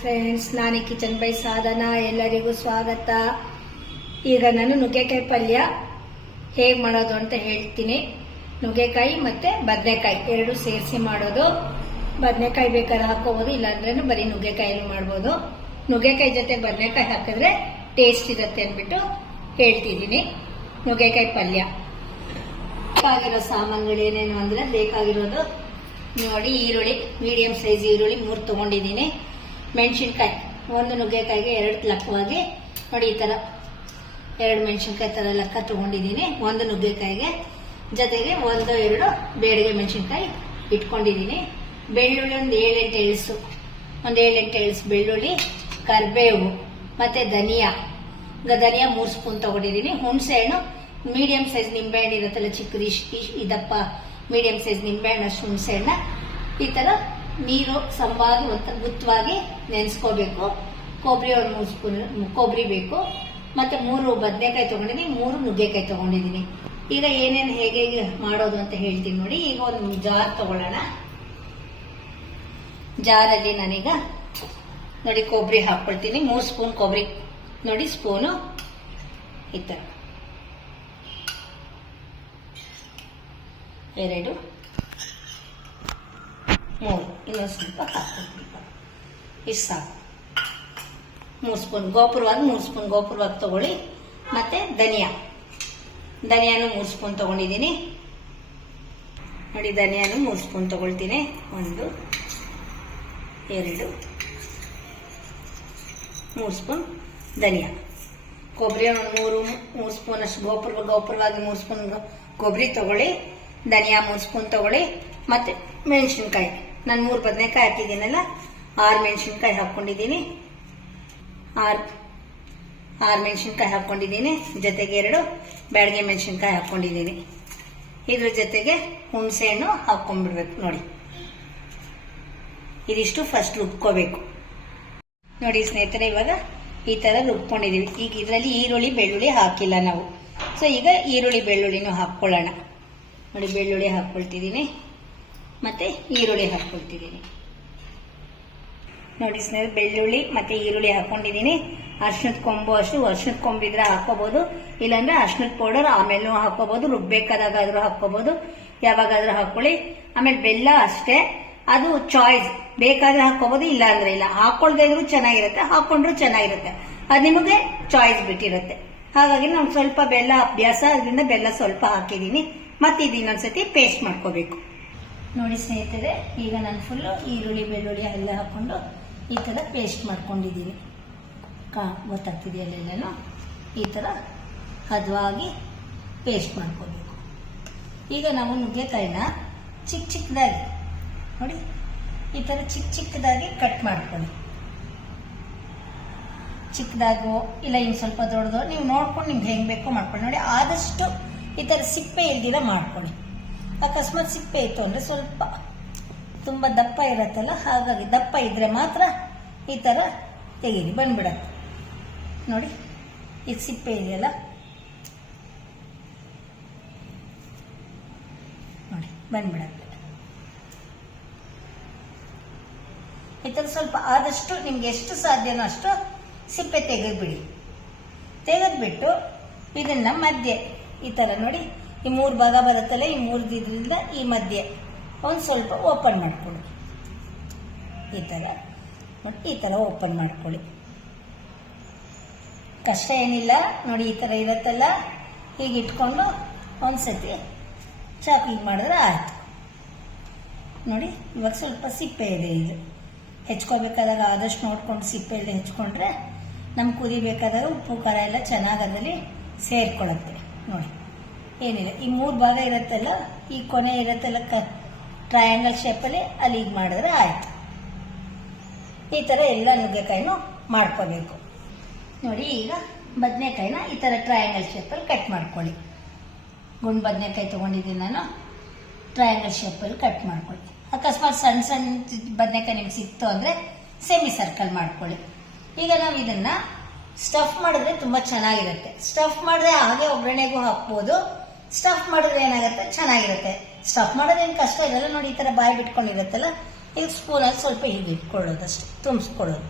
Friends, ನಾನು kitchen by ಸಾಧನ. ಎಲ್ಲರಿಗೂ ಸ್ವಾಗತ. ಈಗ ನಾನು ನುಗ್ಗೆಕಾಯಿ ಪಲ್ಯ ಹೇಗೆ ಮಾಡೋದು ಅಂತ ಹೇಳ್ತೀನಿ. ನುಗ್ಗೆಕಾಯಿ ಮತ್ತೆ ಬದನೆಕಾಯಿ ಎರಡು ಸೇರಿಸಿ ಮಾಡೋದು. ಬದನೆಕಾಯಿ ಬೇಕಾದ್ರೆ ಹಾಕೋಬಹುದು, ಇಲ್ಲಾಂದ್ರೆ ಬರೀ ನುಗ್ಗೆಕಾಯಿನೂ ಮಾಡ್ಬೋದು. ನುಗ್ಗೆಕಾಯಿ ಜೊತೆ ಬದನೆಕಾಯಿ ಹಾಕಿದ್ರೆ ಟೇಸ್ಟ್ ಇರುತ್ತೆ ಅಂದ್ಬಿಟ್ಟು ಹೇಳ್ತಿದ್ದೀನಿ. ನುಗ್ಗೆಕಾಯಿ ಪಲ್ಯ ಬೇಕಾಗಿರೋ ಸಾಮಾನುಗಳು ಏನೇನು ಅಂದ್ರೆ ಬೇಕಾಗಿರೋದು ನೋಡಿ, ಈರುಳ್ಳಿ ಮೀಡಿಯಂ ಸೈಜ್ ಈರುಳ್ಳಿ 3 ತಗೊಂಡಿದ್ದೀನಿ. ಮೆಣಸಿನ್ಕಾಯಿ ಒಂದು ನುಗ್ಗೆಕಾಯಿಗೆ 2 ಲೆಕ್ಕವಾಗಿ ನೋಡಿ, ಈ ತರ 2 ಮೆಣಸಿನ್ಕಾಯಿ ತರ ಲೆಕ್ಕ ತಗೊಂಡಿದ್ದೀನಿ. ಒಂದು ನುಗ್ಗೆಕಾಯಿಗೆ ಜೊತೆಗೆ 1-2 ಬೇಡಿಗೆ ಮೆಣಸಿನ್ಕಾಯಿ ಇಟ್ಕೊಂಡಿದ್ದೀನಿ. ಬೆಳ್ಳುಳ್ಳಿ ಒಂದು 7-8 ಎಳ್ಸು, ಒಂದು 7-8 ಎಳ್ಸು ಬೆಳ್ಳುಳ್ಳಿ, ಕರಿಬೇವು ಮತ್ತೆ ಧನಿಯಾ 3 ಸ್ಪೂನ್ ತಗೊಂಡಿದ್ದೀನಿ. ಹುಣಸೆ ಹಣ್ಣು ಮೀಡಿಯಂ ಸೈಜ್ ನಿಂಬೆ ಹಣ್ಣು ಇರುತ್ತಲ್ಲ, ಚಿಕ್ಕದು ಇದಪ್ಪ ಮೀಡಿಯಂ ಸೈಜ್ ನಿಂಬೆ ಹಣ್ಣು ಅಷ್ಟು ಹುಣಸೆ ಹಣ್ಣ ಈ ತರ ನೀರು ಸಂವಾಗಿ ಒಂಥರ ಗುತ್ತವಾಗಿ ನೆನೆಸ್ಕೋಬೇಕು. ಕೊಬ್ಬರಿ ಒಂದು 3 ಸ್ಪೂನ್ ಕೊಬ್ಬರಿ ಬೇಕು. ಮತ್ತೆ 3 ಬದನೆಕಾಯಿ ತಗೊಂಡಿದ್ದೀನಿ, 3 ನುಗ್ಗೆಕಾಯಿ ತಗೊಂಡಿದ್ದೀನಿ. ಈಗ ಏನೇನು ಹೇಗೆ ಮಾಡೋದು ಅಂತ ಹೇಳ್ತೀನಿ ನೋಡಿ. ಈಗ ಒಂದು ಜಾರ್ ತಗೊಳ್ಳೋಣ. ಜಾರಲ್ಲಿ ನಾನೀಗ ನೋಡಿ ಕೊಬ್ಬರಿ ಹಾಕೊಳ್ತೀನಿ. 3 ಸ್ಪೂನ್ ಕೊಬ್ಬರಿ ನೋಡಿ, ಸ್ಪೂನು ಈ ತರ 2 3 ಇನ್ನೊಂದು ಸ್ವಲ್ಪ ಹಾಕ್ಕೊಳ್ತೀನಿ. ಇಷ್ಟು ಸಾಕು. 3 ಸ್ಪೂನ್ ಗೋಪುರವಾಗಿ 3 ಸ್ಪೂನ್ ಗೋಪುರವಾಗಿ ತಗೊಳ್ಳಿ. ಮತ್ತೆ ಧನಿಯಾನು 3 ಸ್ಪೂನ್ ತಗೊಂಡಿದ್ದೀನಿ ನೋಡಿ. ಧನಿಯಾನು 3 ಸ್ಪೂನ್ ತಗೊಳ್ತೀನಿ. 1 2 3 ಸ್ಪೂನ್ ಧನಿಯಾ. ಕೊಬ್ಬರಿ ಒಂದು 3 ಸ್ಪೂನ್ ಅಷ್ಟು ಗೋಪುರವಾಗಿ 3 ಸ್ಪೂನ್ ಕೊಬ್ಬರಿ ತಗೊಳ್ಳಿ. ಧನಿಯಾ 3 ಸ್ಪೂನ್ ತಗೊಳ್ಳಿ. ಮತ್ತೆ ಮೆಣಸಿನ್ಕಾಯಿ ನಾನು 3 ಬದನೆಕಾಯಿ ಹಾಕಿದ್ದೀನಲ್ಲ, 6 ಮೆಣಸಿನ್ಕಾಯಿ ಹಾಕೊಂಡಿದ್ದೀನಿ. 6 ಮೆಣಸಿನ್ಕಾಯಿ ಹಾಕೊಂಡಿದ್ದೀನಿ. ಜೊತೆಗೆ 2 ಬ್ಯಾಡಗೆ ಮೆಣಸಿನ್ಕಾಯಿ ಹಾಕೊಂಡಿದ್ದೀನಿ. ಇದ್ರ ಜೊತೆಗೆ ಹುಣಸೆ ಹಣ್ಣು ಹಾಕೊಂಡ್ಬಿಡ್ಬೇಕು ನೋಡಿ. ಇದಿಷ್ಟು ಫಸ್ಟ್ ರುಬ್ಕೋಬೇಕು ನೋಡಿ ಸ್ನೇಹಿತರೆ. ಇವಾಗ ಈ ತರ ರುಬ್ಕೊಂಡಿದೀವಿ. ಈಗ ಇದರಲ್ಲಿ ಈರುಳ್ಳಿ ಬೆಳ್ಳುಳ್ಳಿ ಹಾಕಿಲ್ಲ ನಾವು. ಸೊ ಈಗ ಈರುಳ್ಳಿ ಬೆಳ್ಳುಳ್ಳಿನೂ ಹಾಕೊಳ್ಳೋಣ ನೋಡಿ. ಬೆಳ್ಳುಳ್ಳಿ ಹಾಕೊಳ್ತಿದ್ದೀನಿ, ಮತ್ತೆ ಈರುಳ್ಳಿ ಹಾಕೊಳ್ತಿದ್ದೀನಿ ನೋಡಿ ಸ್ನೇಹಿತರೆ. ಬೆಳ್ಳುಳ್ಳಿ ಮತ್ತೆ ಈರುಳ್ಳಿ ಹಾಕೊಂಡಿದ್ದೀನಿ. ಅರ್ಶಿನದ ಕೊಂಬು ಅಷ್ಟು, ಅರ್ಶಿನದ ಕೊಂಬಿದ್ರೆ ಹಾಕೋಬಹುದು, ಇಲ್ಲಾಂದ್ರೆ ಅರ್ಶಿನದ ಪೌಡರ್ ಆಮೇಲೆ ಹಾಕೋಬಹುದು. ರುಬ್ಬೇಕಾದಾಗಾದ್ರೂ ಹಾಕೋಬಹುದು, ಯಾವಾಗಾದ್ರೂ ಹಾಕೊಳ್ಳಿ. ಆಮೇಲೆ ಬೆಲ್ಲ ಅಷ್ಟೇ, ಅದು ಚಾಯ್ಸ್. ಬೇಕಾದ್ರೆ ಹಾಕೋಬಹುದು, ಇಲ್ಲ ಅಂದ್ರೆ ಇಲ್ಲ. ಹಾಕೊಳ್ದೇ ಇದ್ರು ಚೆನ್ನಾಗಿರುತ್ತೆ, ಹಾಕೊಂಡ್ರು ಚೆನ್ನಾಗಿರುತ್ತೆ. ಅದು ನಿಮಗೆ ಚಾಯ್ಸ್ ಬಿಟ್ಟಿರುತ್ತೆ. ಹಾಗಾಗಿ ನಾವು ಸ್ವಲ್ಪ ಬೆಲ್ಲ ಅಭ್ಯಾಸ, ಅದರಿಂದ ಬೆಲ್ಲ ಸ್ವಲ್ಪ ಹಾಕಿದ್ದೀನಿ. ಮತ್ತೆ ಇದು ಇನ್ನೊಂದ್ಸತಿ ಪೇಸ್ಟ್ ಮಾಡ್ಕೋಬೇಕು ನೋಡಿ ಸ್ನೇಹಿತರೆ. ಈಗ ನಾನು ಫುಲ್ಲು ಈರುಳ್ಳಿ ಬೆಳ್ಳುಳ್ಳಿ ಎಲ್ಲ ಹಾಕೊಂಡು ಈ ತರ ಪೇಸ್ಟ್ ಮಾಡ್ಕೊಂಡಿದ್ದೀನಿ. ಗೊತ್ತಾಗ್ತಿದೆಯಲ್ಲೆಲ್ಲನೂ ಈ ತರ ಹದವಾಗಿ ಪೇಸ್ಟ್ ಮಾಡ್ಕೋಬೇಕು. ಈಗ ನಾವು ನುಗ್ಗೆಕಾಯಿನ ಚಿಕ್ಕದಾಗಿ ನೋಡಿ, ಈ ತರ ಚಿಕ್ಕದಾಗಿ ಕಟ್ ಮಾಡ್ಕೊಳ್ಳಿ. ಚಿಕ್ಕದಾಗೋ ಇಲ್ಲ ಇನ್ನು ಸ್ವಲ್ಪ ದೊಡ್ಡದೋ ನೀವು ನೋಡ್ಕೊಂಡು ನಿಮ್ಗೆ ಹೆಂಗ್ ಬೇಕೋ ಮಾಡ್ಕೊಳ್ಳಿ ನೋಡಿ. ಆದಷ್ಟು ಈ ತರ ಸಿಪ್ಪೆ ಇಲ್ದಿರ ಮಾಡ್ಕೊಳ್ಳಿ. ಅಕಸ್ಮಾತ್ ಸಿಪ್ಪೆ ಇತ್ತು ಅಂದ್ರೆ ಸ್ವಲ್ಪ ತುಂಬಾ ದಪ್ಪ ಇರತ್ತಲ್ಲ, ಹಾಗಾಗಿ ದಪ್ಪ ಇದ್ರೆ ಮಾತ್ರ ಈ ತರ ತೆಗೀರಿ, ಬಂದ್ಬಿಡತ್ತೆ ನೋಡಿ. ಈ ಸಿಪ್ಪೆ ಇದೆಯಲ್ಲ ನೋಡಿ, ಬಂದ್ಬಿಡತ್ತೆ. ಈ ತರ ಸ್ವಲ್ಪ ಆದಷ್ಟು ನಿಮ್ಗೆ ಎಷ್ಟು ಸಾಧ್ಯನೋ ಅಷ್ಟು ಸಿಪ್ಪೆ ತೆಗೆದ್ಬಿಡಿ. ತೆಗೆದ್ಬಿಟ್ಟು ಇದನ್ನ ಮಧ್ಯೆ ಈ ತರ ನೋಡಿ, ಈ 3 ಭಾಗ ಬರುತ್ತಲ್ಲ, ಈ 3 ಇದರಿಂದ ಈ ಮಧ್ಯೆ ಒಂದು ಸ್ವಲ್ಪ ಓಪನ್ ಮಾಡ್ಕೊಳ್ಳಿ. ಈ ತರ ಓಪನ್ ಮಾಡ್ಕೊಳ್ಳಿ. ಕಷ್ಟ ಏನಿಲ್ಲ ನೋಡಿ. ಈ ತರ ಇರತ್ತಲ್ಲ, ಹೀಗೆ ಇಟ್ಕೊಂಡು ಒಂದ್ಸತಿ ಚಾಪಿಂಗ್ ಮಾಡಿದ್ರೆ ಆಯ್ತು ನೋಡಿ. ಇವಾಗ ಸ್ವಲ್ಪ ಸಿಪ್ಪೆ ಇದೆ, ಇದು ಹೆಚ್ಕೋಬೇಕಾದಾಗ ಆದಷ್ಟು ನೋಡ್ಕೊಂಡು ಸಿಪ್ಪೆ ಇದೆ ಹೆಚ್ಕೊಂಡ್ರೆ ನಮ್ಗೆ ಕುದಿಬೇಕಾದಾಗ ಉಪ್ಪು ಖಾರ ಎಲ್ಲ ಚೆನ್ನಾಗಿ ಅದರಲ್ಲಿ ಸೇರ್ಕೊಳತ್ತೆ ನೋಡಿ. ಏನಿಲ್ಲ, ಈ 3 ಭಾಗ ಇರತ್ತಲ್ಲ, ಈ ಕೊನೆ ಇರತ್ತಲ್ಲ ಟ್ರಯಾಂಗಲ್ ಶೇಪಲ್ಲಿ, ಅಲ್ಲಿ ಈಗ ಮಾಡಿದ್ರೆ ಆಯ್ತು. ಈ ತರ ಎಲ್ಲ ನುಗ್ಗೆಕಾಯಿನೂ ಮಾಡ್ಕೋಬೇಕು ನೋಡಿ. ಈಗ ಬದನೆಕಾಯಿನ ಈ ತರ ಟ್ರಯಾಂಗಲ್ ಶೇಪಲ್ಲಿ ಕಟ್ ಮಾಡ್ಕೊಳ್ಳಿ. ಗುಂಡು ಬದನೆಕಾಯಿ ತಗೊಂಡಿದ್ದೀನಿ ನಾನು, ಟ್ರಯಾಂಗಲ್ ಶೇಪಲ್ಲಿ ಕಟ್ ಮಾಡ್ಕೊಳ್ಳಿ. ಅಕಸ್ಮಾತ್ ಸಣ್ಣ ಬದನೆಕಾಯಿ ನಿಮ್ಗೆ ಸಿಕ್ತು ಅಂದ್ರೆ ಸೆಮಿ ಸರ್ಕಲ್ ಮಾಡ್ಕೊಳ್ಳಿ. ಈಗ ನಾವು ಇದನ್ನ ಸ್ಟಫ್ ಮಾಡಿದ್ರೆ ತುಂಬಾ ಚೆನ್ನಾಗಿರುತ್ತೆ. ಸ್ಟಫ್ ಮಾಡಿದ್ರೆ ಹಾಗೆ ಒಗ್ಗರಣೆಗೂ ಹಾಕ್ಬೋದು. ಸ್ಟಫ್ ಮಾಡಿದ್ರೆ ಏನಾಗುತ್ತೆ, ಚೆನ್ನಾಗಿರುತ್ತೆ. ಸ್ಟಫ್ ಮಾಡೋದೇನು ಕಷ್ಟ ಇರಲ್ಲ ನೋಡಿ. ಈ ತರ ಬಾಯಿ ಬಿಟ್ಕೊಂಡಿರುತ್ತಲ್ಲ, ಈಗ ಸ್ಪೂನಲ್ಲಿ ಸ್ವಲ್ಪ ಹೀಗೆ ಇಟ್ಕೊಳ್ಳೋದಷ್ಟು ತುಂಬಿಸ್ಕೊಳ್ಳೋದು.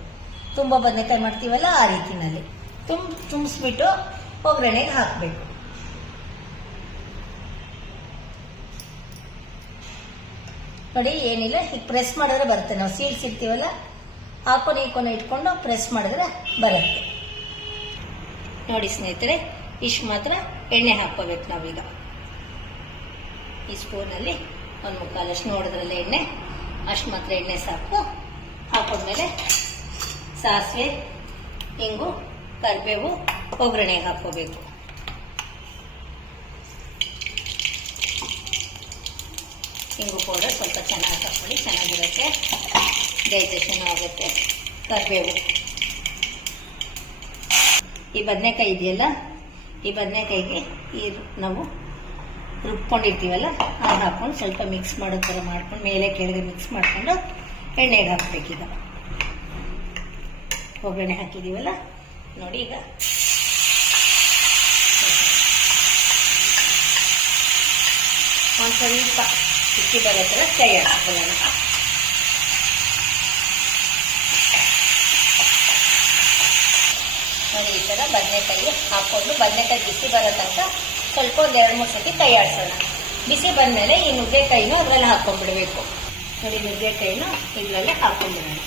ತುಂಬ ಬದನೆಕಾಯಿ ಮಾಡ್ತೀವಲ್ಲ ಆ ರೀತಿನಲ್ಲಿ ತುಂಬಿಸ್ಬಿಟ್ಟು ಒಗ್ಗರಣೆಗೆ ಹಾಕಬೇಕು. ನೋಡಿ ಏನಿಲ್ಲ, ಈಗ ಪ್ರೆಸ್ ಮಾಡಿದ್ರೆ ಬರುತ್ತೆ. ನಾವು ಸೀಡ್ಸಿರ್ತೀವಲ್ಲ ಆ ಕೊನೆ ಇಟ್ಕೊಂಡು ಪ್ರೆಸ್ ಮಾಡಿದ್ರೆ ಬರುತ್ತೆ. ನೋಡಿ ಸ್ನೇಹಿತರೆ, ಇಷ್ಟು ಮಾತ್ರ ಎಣ್ಣೆ ಹಾಕೋಬೇಕು ನಾವೀಗ. ಈ ಸ್ಪೂನಲ್ಲಿ 1/4 ನೋಡಿದ್ರಲ್ಲ ಎಣ್ಣೆ, ಅಷ್ಟು ಮಾತ್ರ ಎಣ್ಣೆ ಸಾಕು. ಹಾಕೊಂಡ್ಮೇಲೆ ಸಾಸಿವೆ, ಇಂಗು, ಕರಿಬೇವು ಒಗ್ಗರಣೆಗೆ ಹಾಕೋಬೇಕು. ಇಂಗು ಪೌಡರ್ ಸ್ವಲ್ಪ ಚೆನ್ನಾಗಿ ಹಾಕೊಳ್ಳಿ, ಚೆನ್ನಾಗಿರುತ್ತೆ, ಡೈಜೆಷನ್ ಆಗುತ್ತೆ. ಕರಿಬೇವು, ಈ ಬದನೆಕಾಯಿ ಇದೆಯಲ್ಲ, ಈ ಬದನೆಕಾಯಿಗೆ ಈ ನಾವು ರುಬ್ಕೊಂಡಿರ್ತೀವಲ್ಲ ಅದು ಹಾಕೊಂಡು ಸ್ವಲ್ಪ ಮಿಕ್ಸ್ ಮಾಡೋ ಥರ ಮಾಡ್ಕೊಂಡು ಮೇಲೆ ಕೆಳಗೆ ಮಿಕ್ಸ್ ಮಾಡಿಕೊಂಡು ಎಣ್ಣೆಗೆ ಹಾಕಬೇಕೀಗ. ಒಗ್ಗರಣೆ ಹಾಕಿದ್ದೀವಲ್ಲ ನೋಡಿ, ಈಗ ಒಂದು ಸ್ವಲ್ಪ ಬಿಸಿ ಬರೋ ಥರ ಕೈ ಹಾಕೊಳ್ಳೋಣ. ನೋಡಿ ಈ ಥರ ಬದನೆಕಾಯಿ ಹಾಕ್ಕೊಂಡು ಬದನೆಕಾಯಿ ಬಿಸಿ ಬರೋ ತನಕ ಸ್ವಲ್ಪ 2-3 ಸತಿ ಕೈ ಆಡಿಸೋಣ. ಬಿಸಿ ಬಂದಮೇಲೆ ಈ ನುಗ್ಗೆಕಾಯಿನೂ ಅದರಲ್ಲಿ ಹಾಕ್ಕೊಂಡ್ಬಿಡ್ಬೇಕು. ನೋಡಿ ನುಗ್ಗೆಕಾಯಿನೂ ಇದರಲ್ಲೇ ಹಾಕ್ಕೊಂಡ್ಬಿಡೋಣ.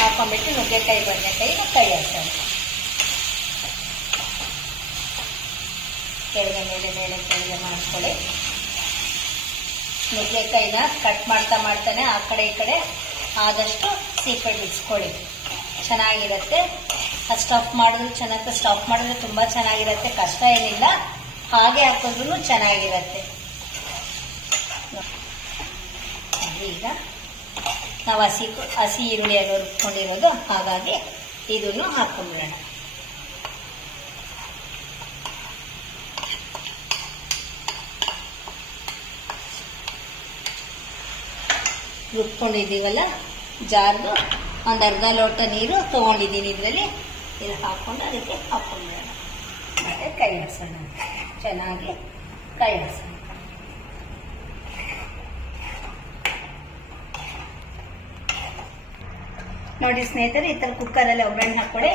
ಹಾಕೊಂಡ್ಬಿಟ್ಟು ನುಗ್ಗೆಕಾಯಿ ಬದನೆಕಾಯಿನ ಕೈ ಆಡಿಸೋಣ. ಕೆಳಗೆ ಮೇಲೆ ಕೆಳಗೆ ಮಾಡಿಸ್ಕೊಳ್ಳಿ. ನುಗ್ಗೆಕಾಯಿನ ಕಟ್ ಮಾಡ್ತಾನೆ ಆ ಕಡೆ ಈ ಕಡೆ ಆದಷ್ಟು ಸೀಪೆ ಬಿಡಿಸ್ಕೊಳ್ಳಿ, ಚೆನ್ನಾಗಿರುತ್ತೆ. ಅದು ಸ್ಟಫ್ ಮಾಡಿದ್ರೆ ಚೆನ್ನಾಗಿ, ಸ್ಟಫ್ ಮಾಡಿದ್ರೆ ತುಂಬ ಚೆನ್ನಾಗಿರುತ್ತೆ, ಕಷ್ಟ ಏನಿಲ್ಲ. ಹಾಗೆ ಹಾಕಿದ್ರೂ ಚೆನ್ನಾಗಿರುತ್ತೆ. ಈಗ ನಾವು ಹಸಿ ಈರುಳ್ಳಿ ಅದು ರುಬ್ಕೊಂಡಿರೋದು, ಹಾಗಾಗಿ ಇದನ್ನು ಹಾಕೊಂಡ್ಬಿಡೋಣ. ರುಬ್ಕೊಂಡಿದ್ದೀವಲ್ಲ ಜಾರ್ದು ಒಂದು ಅರ್ಧ ಲೋಟ ನೀರು ತೊಗೊಂಡಿದ್ದೀನಿ. ಇದರಲ್ಲಿ ಹಾಕ್ಕೊಂಡು ಅದಕ್ಕೆ ಹಾಕ್ಕೊಂಡ್ಬಿಡೋಣ. ಮತ್ತು ಕೈ ಆಡಿಸೋಣ, ಚೆನ್ನಾಗಿ ಕೈ ಆಡಿಸೋಣ. ನೋಡಿ ಸ್ನೇಹಿತರೆ, ಈ ಥರ ಕುಕ್ಕರಲ್ಲಿ ಒಗ್ಗರಣೆ ಹಾಕ್ಕೊಳ್ಳಿ.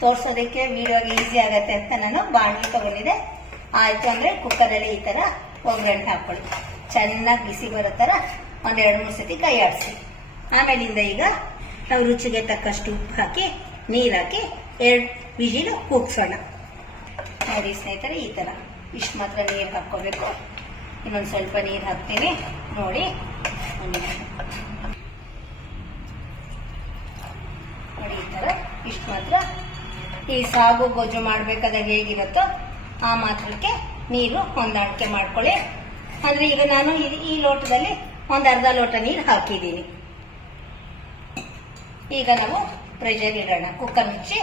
ತೋರಿಸೋದಕ್ಕೆ ವಿಡಿಯೋಗೆ ಈಸಿ ಆಗುತ್ತೆ ಅಂತ ನಾನು ಬಾಣಲಿ ತಗೊಂಡಿದ್ದೆ. ಆಯಿತು ಅಂದರೆ ಕುಕ್ಕರಲ್ಲಿ ಈ ಥರ ಒಗ್ಗರಣೆ ಹಾಕ್ಕೊಳ್ಳಿ. ಚೆನ್ನಾಗಿ ಬಿಸಿ ಬರೋ ಥರ ಒಂದು 2-3 ಸತಿ ಕೈ ಆಡಿಸಿ. ಆಮೇಲಿಂದ ಈಗ ನಾವು ರುಚಿಗೆ ತಕ್ಕಷ್ಟು ಉಪ್ಪು ಹಾಕಿ ನೀರು ಹಾಕಿ 2 ವಿಜಿಲು ಕೂಗ್ಸೋಣ. ನೋಡಿ ಸ್ನೇಹಿತರೆ, ಈ ಥರ ಇಷ್ಟು ಮಾತ್ರ ನೀರು ಹಾಕ್ಕೋಬೇಕು. ಇನ್ನೊಂದು ಸ್ವಲ್ಪ ನೀರು ಹಾಕ್ತೀನಿ ನೋಡಿ. ನೋಡಿ ಈ ಥರ ಇಷ್ಟು ಮಾತ್ರ. ಈ ಸಾಗು ಗೊಜ್ಜು ಮಾಡಬೇಕಾದಾಗ ಹೇಗಿರುತ್ತೋ ಆ ಮಾತ್ರಕ್ಕೆ ನೀರು ಹೊಂದಾಣಿಕೆ ಮಾಡ್ಕೊಳ್ಳಿ. ಅಂದರೆ ಈಗ ನಾನು ಈ ಲೋಟದಲ್ಲಿ ಒಂದು ಅರ್ಧ ಲೋಟ ನೀರು ಹಾಕಿದ್ದೀನಿ. ಈಗ ನಾವು ಪ್ರೆಷರ್ ಇಡೋಣ, ಕುಕ್ಕರ್ ಮುಚ್ಚಿ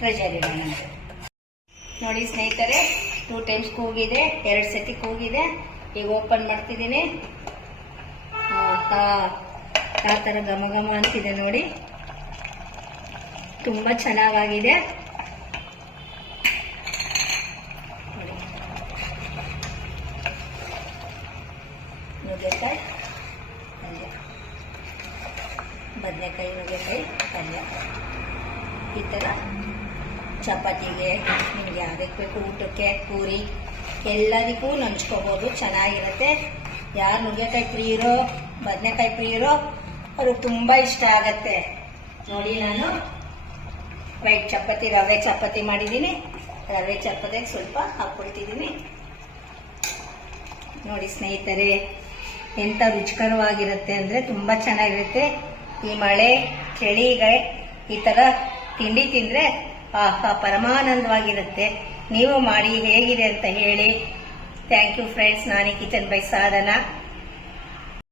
ಪ್ರೆಷರ್ ಇಡೋಣ. ನೋಡಿ ಸ್ನೇಹಿತರೆ, 2 ಟೈಮ್ಸ್ ಕೂಗಿದೆ, 2 ಸತಿ ಕೂಗಿದೆ. ಈಗ ಓಪನ್ ಮಾಡ್ತಿದ್ದೀನಿ. ಆ ಥರ ಘಮ ಘಮ ಅಂತಿದೆ ನೋಡಿ, ತುಂಬ ಚೆನ್ನಾಗಿದೆ. ನೋಡಿ ನುಗ್ಗೆಕಾಯಿ ಪಲ್ಯ, ಬದನೆಕಾಯಿ ನುಗ್ಗೆಕಾಯಿ ಪಲ್ಯ. ಈ ಥರ ಚಪಾತಿಗೆ, ನಿಮಗೆ ಅದಕ್ಕೆ ಬೇಕು ಊಟಕ್ಕೆ, ಪೂರಿ ಎಲ್ಲದಕ್ಕೂ ನಂಚ್ಕೋಬೋದು, ಚೆನ್ನಾಗಿರುತ್ತೆ. ಯಾರು ನುಗ್ಗೆಕಾಯಿ ಪ್ರಿಯರೋ ಬದನೆಕಾಯಿ ಪ್ರಿಯರೋ ಅವ್ರಿಗೆ ತುಂಬ ಇಷ್ಟ ಆಗತ್ತೆ. ನೋಡಿ ನಾನು ವೈಟ್ ಚಪಾತಿ, ರವೆ ಚಪಾತಿ ಮಾಡಿದ್ದೀನಿ. ರವೆ ಚಪಾತಿಗೆ ಸ್ವಲ್ಪ ಹಾಕ್ಕೊಳ್ತಿದ್ದೀನಿ. ನೋಡಿ ಸ್ನೇಹಿತರೆ, ಎಂಥ ರುಚಿಕರವಾಗಿರುತ್ತೆ ಅಂದರೆ ತುಂಬ ಚೆನ್ನಾಗಿರುತ್ತೆ. ಈ ಮಳೆ ಚಳಿಗೆ ಈ ಥರ ತಿಂಡಿ ತಿಂದರೆ ಆಹಾ ಪರಮಾನಂದವಾಗಿರುತ್ತೆ. ನೀವು ಮಾಡಿ ಹೇಗಿದೆ ಅಂತ ಹೇಳಿ. Thank you friends. Nani kitchen by Sadhana.